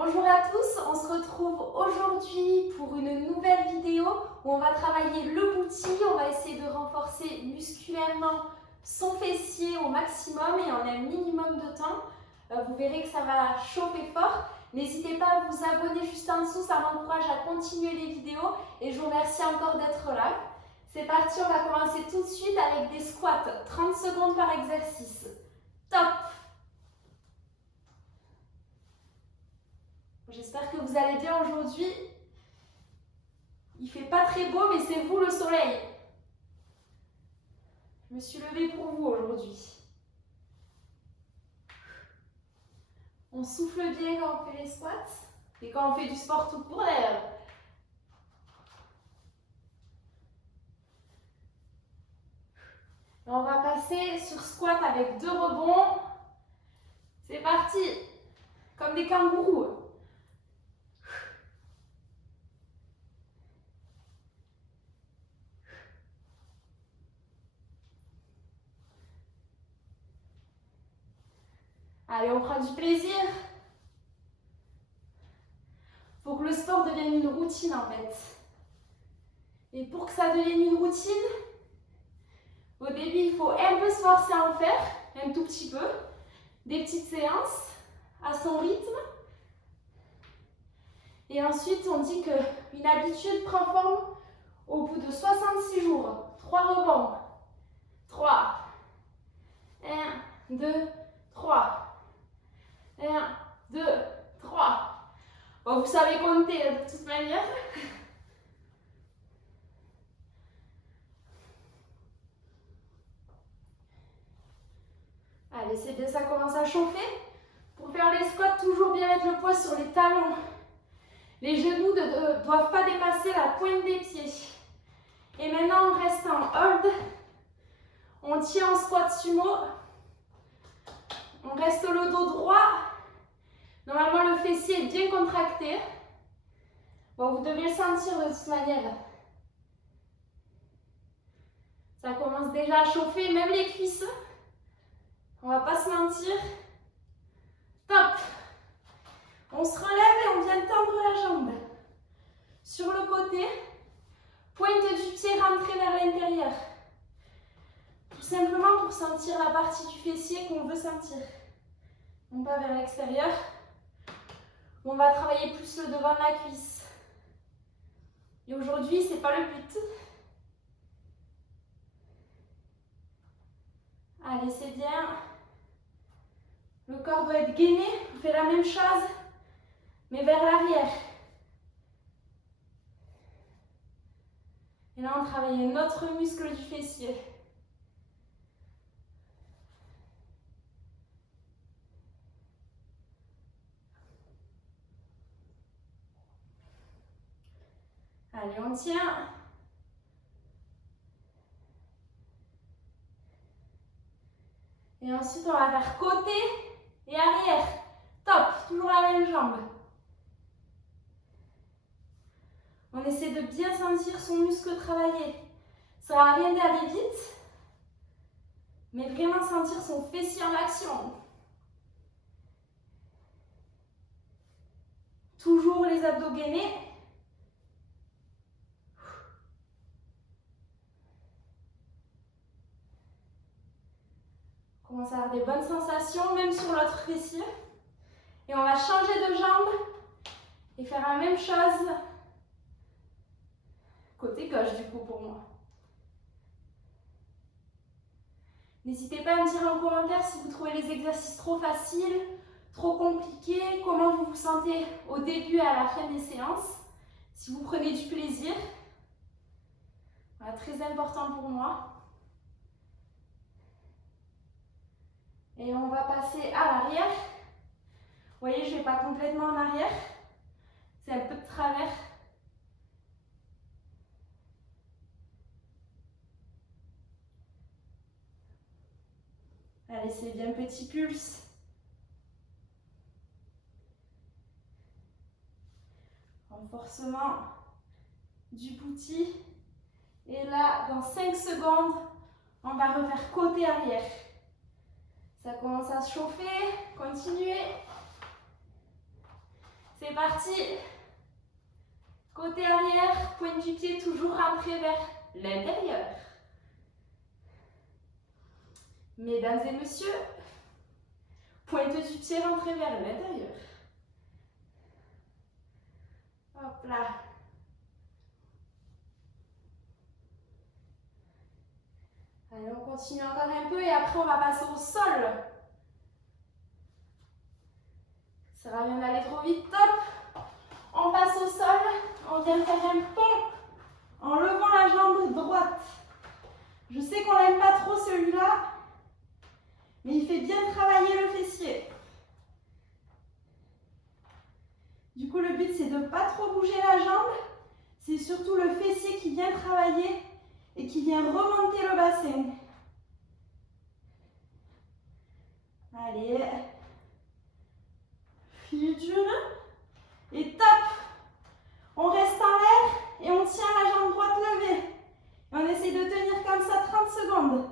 Bonjour à tous, on se retrouve aujourd'hui pour une nouvelle vidéo où on va travailler le booty, on va essayer de renforcer musculairement son fessier au maximum et en un minimum de temps. Vous verrez que ça va chauffer fort. N'hésitez pas à vous abonner juste en dessous, ça m'encourage à continuer les vidéos et je vous remercie encore d'être là. C'est parti, on va commencer tout de suite avec des squats, 30 secondes par exercice. Top! J'espère que vous allez bien aujourd'hui. Il fait pas très beau, mais c'est vous le soleil. Je me suis levée pour vous aujourd'hui. On souffle bien quand on fait les squats et quand on fait du sport tout court d'ailleurs. On va passer sur squat avec 2 rebonds. C'est parti, comme des kangourous. Allez, on prend du plaisir. Il faut que le sport devienne une routine en fait. Et pour que ça devienne une routine, au début, il faut un peu se forcer à en faire, un tout petit peu. Des petites séances à son rythme. Et ensuite, on dit qu'une habitude prend forme au bout de 66 jours. 3 rebonds. 3. 1, 2, 3. 1, 2, 3. Bon, vous savez compter de toute manière. Allez, c'est bien, ça commence à chauffer. Pour faire les squats, toujours bien mettre le poids sur les talons. Les genoux ne doivent pas dépasser la pointe des pieds. Et maintenant, on reste en hold. On tient en squat sumo. On reste le dos droit. Normalement, le fessier est bien contracté. Bon, vous devez le sentir de toute manière. Ça commence déjà à chauffer, même les cuisses. On va pas se mentir. Top! On se relève et on vient tendre la jambe. Sur le côté, pointe du pied rentrée vers l'intérieur. Tout simplement pour sentir la partie du fessier qu'on veut sentir. Non pas vers l'extérieur. On va travailler plus le devant de la cuisse. Et aujourd'hui, c'est pas le but. Allez, c'est bien. Le corps doit être gainé. On fait la même chose, mais vers l'arrière. Et là, on travaille un autre muscle du fessier. Allez, on tient. Et ensuite, on va faire côté et arrière. Top, toujours la même jambe. On essaie de bien sentir son muscle travailler. Ça ne sert à rien d'aller vite, mais vraiment sentir son fessier en action. Toujours les abdos gainés. On commence à avoir des bonnes sensations, même sur l'autre fessier. Et on va changer de jambe et faire la même chose côté gauche du coup pour moi. N'hésitez pas à me dire en commentaire si vous trouvez les exercices trop faciles, trop compliqués, comment vous vous sentez au début et à la fin des séances, si vous prenez du plaisir. Voilà, très important pour moi. Et on va passer à l'arrière. Vous voyez, je ne vais pas complètement en arrière. C'est un peu de travers. Allez, c'est bien, petit pulse. Renforcement du booty. Et là, dans 5 secondes, on va refaire côté arrière. Ça commence à se chauffer. Continuez. C'est parti. Côté arrière, pointe du pied toujours rentrée vers l'intérieur. Mesdames et messieurs, pointe du pied rentrée vers l'intérieur. Hop là. Allez, on continue encore un peu et après on va passer au sol. Ça sert à rien d'aller trop vite. Top. On passe au sol. On vient faire un pont en levant la jambe droite. Je sais qu'on n'aime pas trop celui-là, mais il fait bien travailler le fessier. Du coup, le but, c'est de ne pas trop bouger la jambe. C'est surtout le fessier qui vient travailler et qui vient remonter le bassin. Allez. File d'une. Et top. On reste en l'air et on tient la jambe droite levée. Et on essaie de tenir comme ça 30 secondes.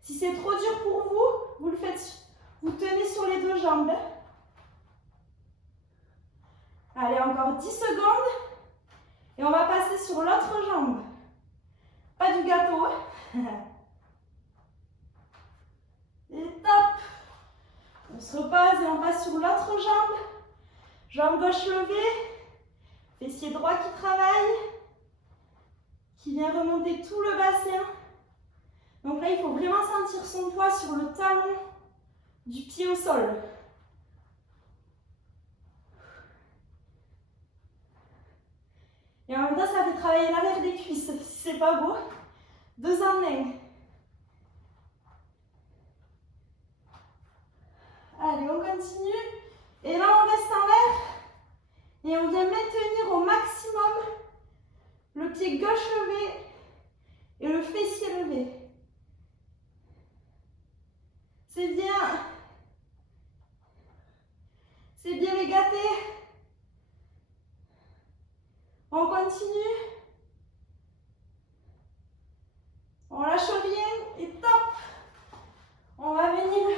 Si c'est trop dur pour vous, vous le faites, vous tenez sur les deux jambes. Allez, encore 10 secondes. Et on va passer sur l'autre jambe. Pas du gâteau. Et top. On se repose et on passe sur l'autre jambe. Jambe gauche levée. Fessier droit qui travaille. Qui vient remonter tout le bassin. Donc là, il faut vraiment sentir son poids sur le talon du pied au sol. Et en même temps, ça fait travailler l'arrière des cuisses. Si c'est pas beau, 2 en 1. Allez, on continue. Et là, on reste en l'air. Et on vient maintenir au maximum le pied gauche levé et le fessier levé. C'est bien. C'est bien les gâtés. On continue. On lâche rien et top. On va venir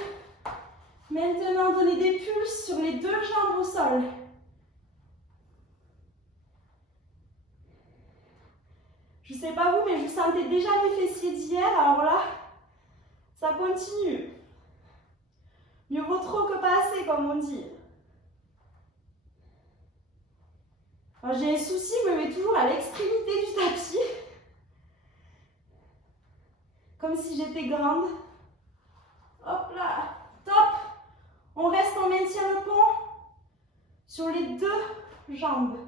maintenant donner des pulses sur les 2 jambes au sol. Je ne sais pas vous, mais je sentais déjà mes fessiers d'hier. Alors là, ça continue. Mieux vaut trop que pas assez, comme on dit. J'ai un souci, je me mets toujours à l'extrémité du tapis. Comme si j'étais grande. Hop là, top. On reste, on maintient le pont sur les 2 jambes,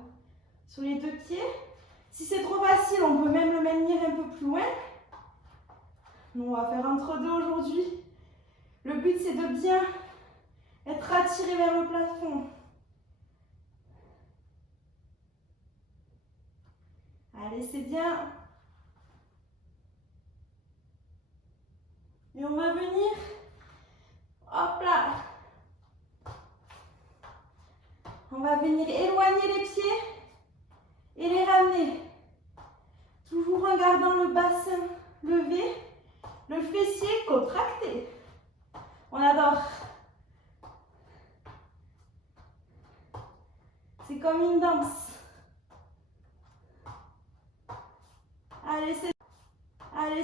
sur les 2 pieds. Si c'est trop facile, on peut même le maintenir un peu plus loin. Nous, on va faire entre deux aujourd'hui. Le but, c'est de bien être attiré vers le plafond. Allez, c'est bien. Et on va venir, hop là. On va venir éloigner les pieds et les ramener. Toujours en gardant le bassin levé, le fessier contracté. On adore. C'est comme une danse. Allez,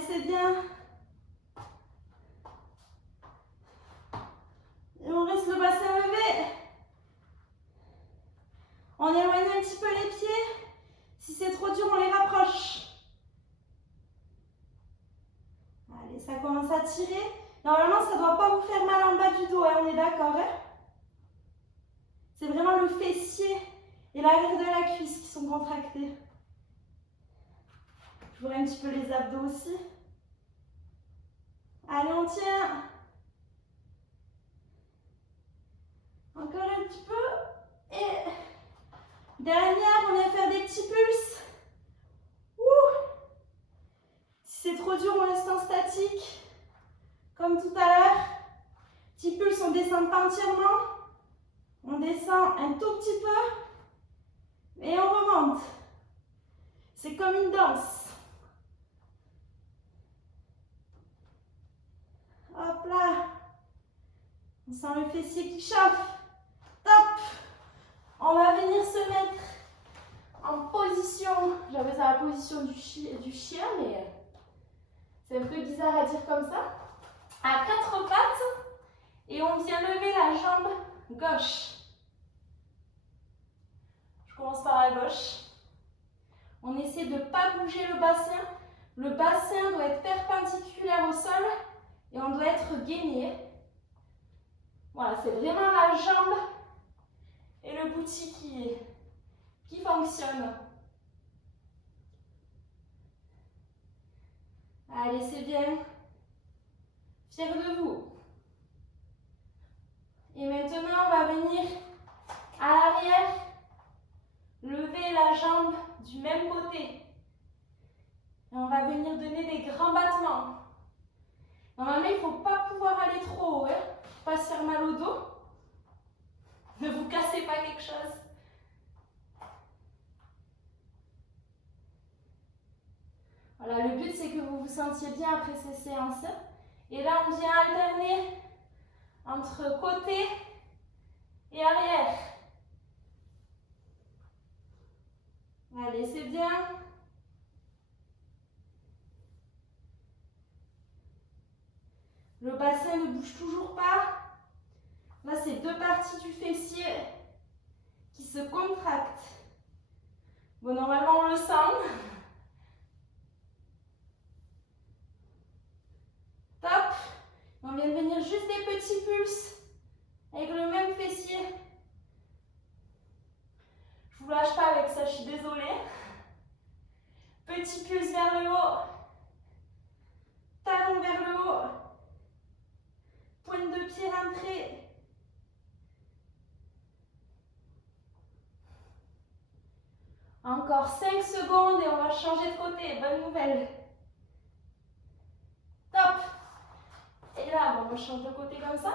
c'est bien. Et on reste le bassin levé. On éloigne un petit peu les pieds. Si c'est trop dur, on les rapproche. Allez, ça commence à tirer. Normalement, ça ne doit pas vous faire mal en bas du dos, hein, on est d'accord, hein? C'est vraiment le fessier et l'arrière de la cuisse qui sont contractés. Je vois un petit peu les abdos aussi. Allez, on tient. Encore un petit peu. Et dernière, on vient faire des petits pulses. Ouh. Si c'est trop dur, on reste en statique. Comme tout à l'heure. Petit pulse, on ne descend pas entièrement. On descend un tout petit peu. Et on remonte. C'est comme une danse. Hop là. On sent le fessier qui chauffe. On va venir se mettre en position, j'avais ça la position du chien, mais c'est un peu bizarre à dire comme ça. À quatre pattes et on vient lever la jambe gauche. Je commence par la gauche. On essaie de ne pas bouger le bassin. Le bassin doit être perpendiculaire au sol et on doit être gainé. Voilà, c'est vraiment la jambe et le bouti qui fonctionnent. Allez, c'est bien. Fier de vous. Et maintenant, on va venir à l'arrière, lever la jambe du même côté. Et on va venir donner des grands battements. Normalement, il ne faut pas pouvoir aller trop haut, hein, pour ne pas se faire mal au dos. Ne vous cassez pas quelque chose. Voilà, le but c'est que vous vous sentiez bien après ces séances. Et là, on vient alterner entre côté et arrière. Allez, c'est bien. Le bassin ne bouge toujours pas. Là, c'est deux parties du fessier qui se contractent. Bon, normalement, on le sent. Top. On vient de venir juste des petits pulses avec le même fessier. Je vous lâche pas avec ça, je suis désolée. Petit pulse vers le haut. Talon vers le haut. Pointe de pied rentrée. Encore 5 secondes et on va changer de côté. Bonne nouvelle. Top. Et là, on change de côté comme ça.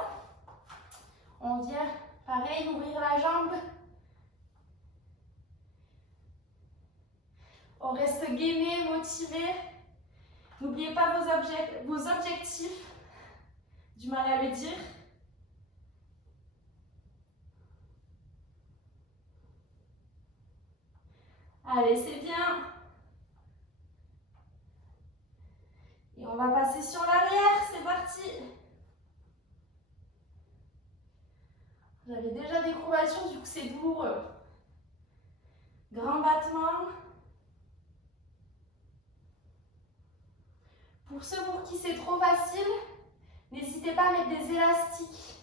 On vient, pareil, ouvrir la jambe. On reste gainé, motivé. N'oubliez pas vos objectifs. Du mal à le dire. Allez, c'est bien. Et on va passer sur l'arrière, c'est parti. J'avais déjà des courbatures, du coup c'est douloureux. Grand battement. Pour ceux pour qui c'est trop facile, n'hésitez pas à mettre des élastiques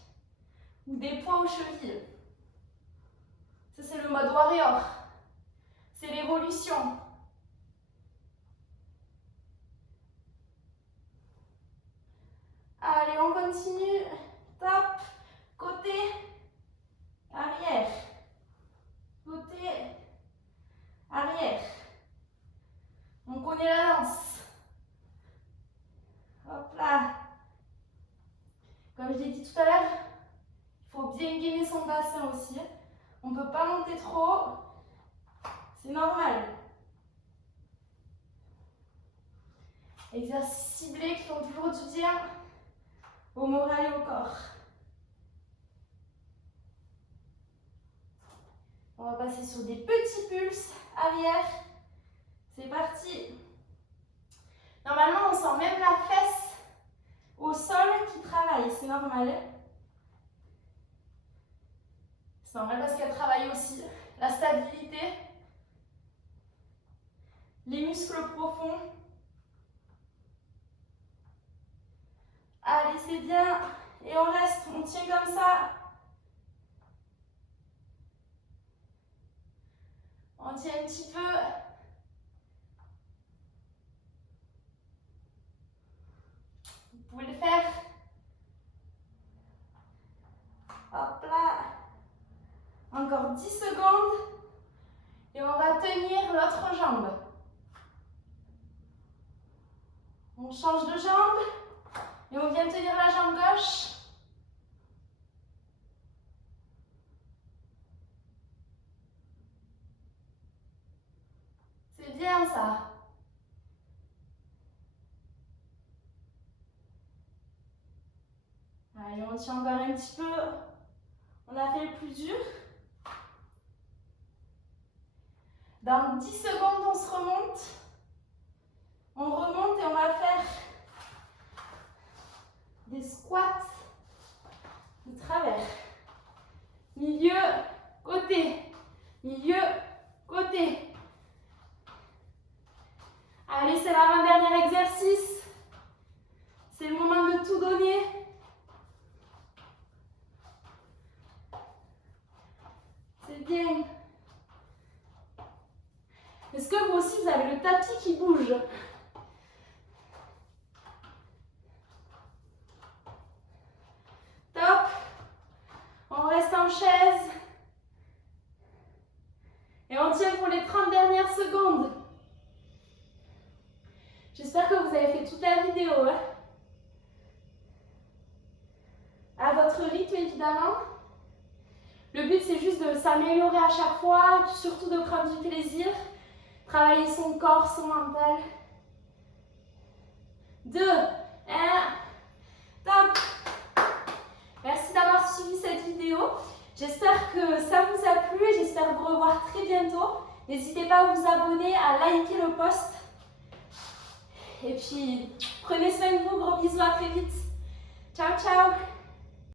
ou des poids aux chevilles. Ça c'est le mode warrior. C'est l'évolution. Allez, on continue. Top. Côté. Arrière. Côté. Arrière. On connaît la danse. Hop là. Comme je l'ai dit tout à l'heure, il faut bien gainer son bassin aussi. On ne peut pas monter trop haut. C'est normal. Exercices ciblés qui font toujours du bien au moral et au corps. On va passer sur des petits pulses arrière. C'est parti. Normalement, on sent même la fesse au sol qui travaille. C'est normal. C'est normal parce qu'elle travaille aussi la stabilité, les muscles profonds. Allez, c'est bien. Et on reste, on tient comme ça. On tient un petit peu. Vous pouvez le faire. Hop là. Encore 10 secondes. Et on va tenir l'autre jambe. On change de jambe. Et on vient tenir la jambe gauche. C'est bien ça. Allez, on tient encore un petit peu. On a fait le plus dur. Dans 10 secondes, on se remonte. On remonte et on va faire des squats de travers. Milieu, côté. Milieu, côté. Allez, c'est l'avant-dernier exercice. C'est le moment de tout donner. C'est bien. Est-ce que vous aussi, vous avez le tapis qui bouge? Top. On reste en chaise. Et on tient pour les 30 dernières secondes. J'espère que vous avez fait toute la vidéo. Hein? À votre rythme, évidemment. Le but, c'est juste de s'améliorer à chaque fois, surtout de prendre du plaisir. Travailler son corps, son mental. 2, 1, top! Merci d'avoir suivi cette vidéo. J'espère que ça vous a plu et j'espère vous revoir très bientôt. N'hésitez pas à vous abonner, à liker le post. Et puis, prenez soin de vous. Gros bisous, à très vite. Ciao, ciao!